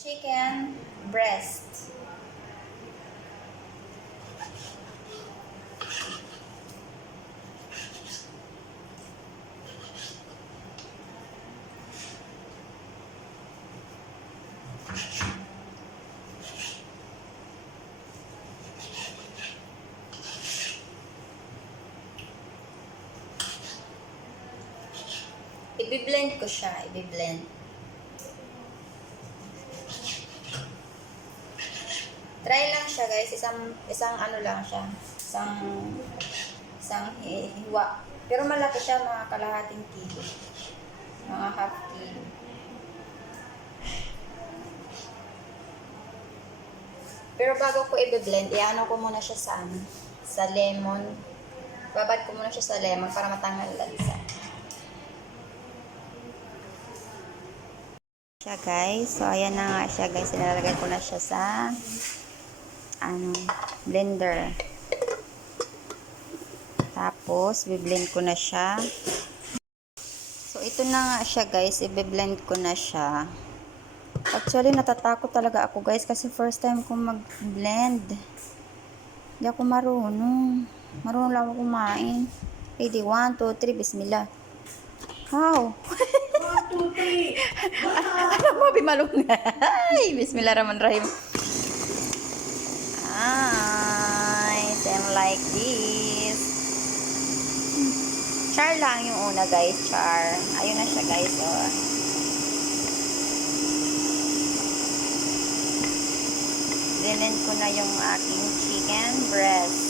Chicken breast. Ibi-blend ko siya, ibi-blend. Try lang siya, guys. Isang ano lang siya. Isang hiwa. Pero malaki siya, mga kalahating kilo. Mga half kilo. Pero bago ko i-blend, i-ano ko muna siya sa lemon. Babad ko muna siya sa lemon para matanggal lansa. Siya, guys. So, ayan na nga siya, guys. Nilalagay ko na siya sa blender. Tapos, i-blend ko na siya. So, ito na nga siya, guys. I-blend ko na siya. Actually, natatakot talaga ako, guys, kasi first time ko mag-blend. Hindi ako marunong. Marunong lang ako kumain. Ready, 1, 2, 3, bismillah. How? 1, 2, 3. Alam mo, bimalong na. Ay, bismillahirrahmanirrahim. Ay, same like this. Char lang yung una, guys. Char. Ayun na siya, guys. Oh. Blend ko na yung aking chicken breast.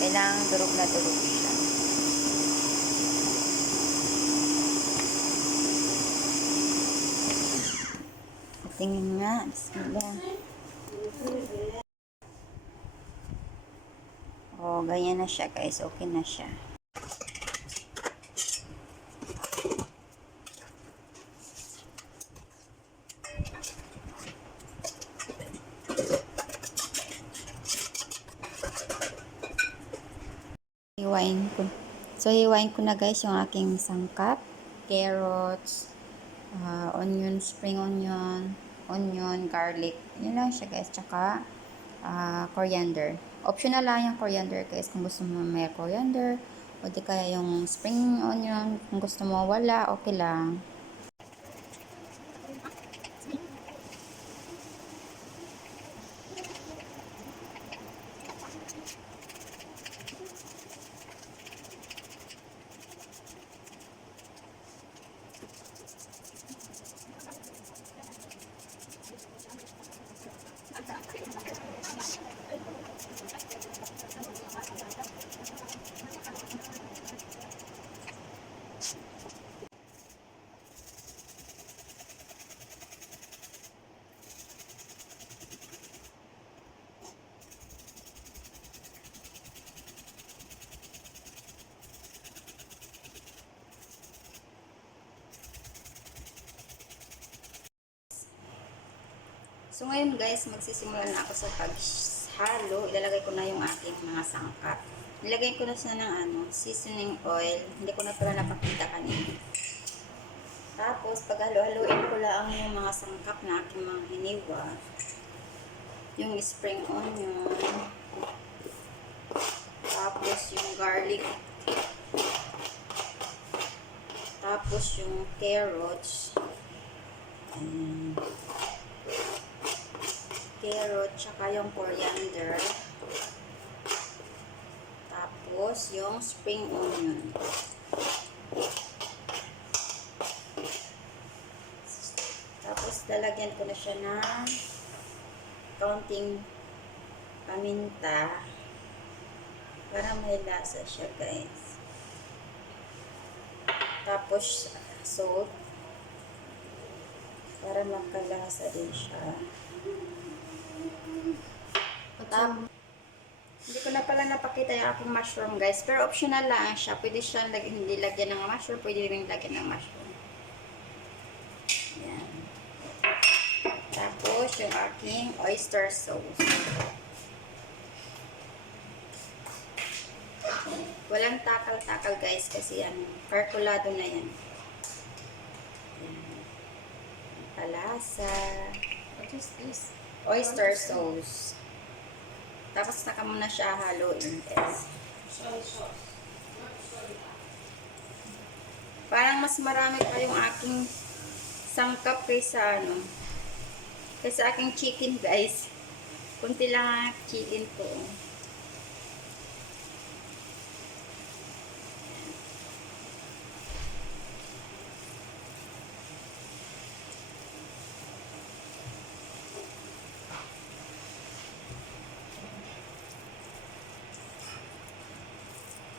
Kailangan durog na durog siya. Tingin nga. Bismillah. Oh, ganyan na siya, guys. Okay na siya. Hiwain ko. So, hiwain ko na, guys, yung aking sangkap. Carrots, onion, spring onion, garlic. Yun lang siya, guys. Tsaka, coriander. Optional lang yung coriander, guys. Kung gusto mo may coriander, o di kaya yung spring onion, kung gusto mo wala, okay lang. So, ngayon, guys, magsisimula na ako sa paghalo. Ilalagay ko na yung aking mga sangkap. Nilagay ko na siya ng seasoning oil. Hindi ko na pala napakita kanina. Tapos, paghalo-haloin ko lang yung mga sangkap na aking mga hiniwa. Yung spring onion. Tapos, yung garlic. Tapos, yung carrots. Carrot, tsaka yung coriander. Tapos, yung spring onion. Tapos, lalagyan ko na siya ng kaunting paminta para may lasa siya, guys. Tapos, salt para magkalasa din siya. Hindi ko na pala napakita yung aking mushroom, guys. Pero optional lang siya. Pwede siya hindi lagyan ng mushroom. Pwede rin lagyan ng mushroom. Yan. Tapos, yung aking oyster sauce. Walang takal-takal, guys. Kasi kalkulado na yan. palasa, What is this? oyster sauce. Tapos saka mo na siya haluin, guys. Soy sauce. Parang mas marami pa yung aking sangkap kaysa kaysa aking chicken, guys. Kunti lang ang chicken ko.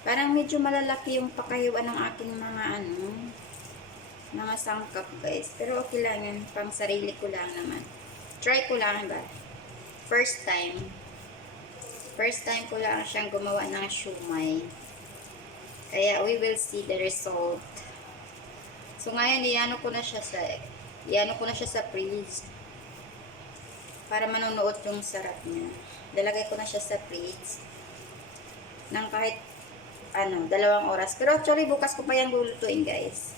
Parang medyo malalaki yung pakahiwa ng aking mga sangkap, guys. Pero okay lang yun. Pang sarili ko lang naman. Try ko lang ba? First time. First time ko lang siyang gumawa ng shumai. Kaya we will see the result. So ngayon, iano ko na siya sa fridge. Para manunuot yung sarap niya. Dalagay ko na siya sa fridge. Nang kahit 2 oras. Pero actually, bukas ko pa yan lulutuin, guys.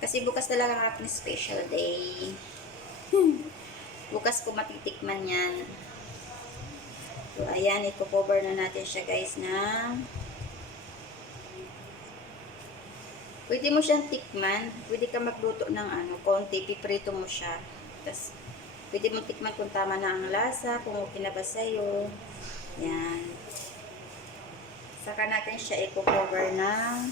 Kasi bukas talaga ang aking special day. Bukas ko matitikman yan. So, ayan, i-cover na natin siya, guys, na pwede mo siyang tikman. Pwede ka magluto ng konti, piprito mo siya. Tapos, pwede mo tikman kung tama na ang lasa, kung okay na ba sa'yo. Yan. Saka natin siya i-cover ng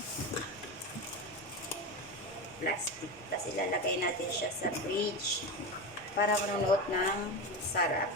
plastic. Tapos ilalagay natin siya sa fridge para manunuot ng sarap.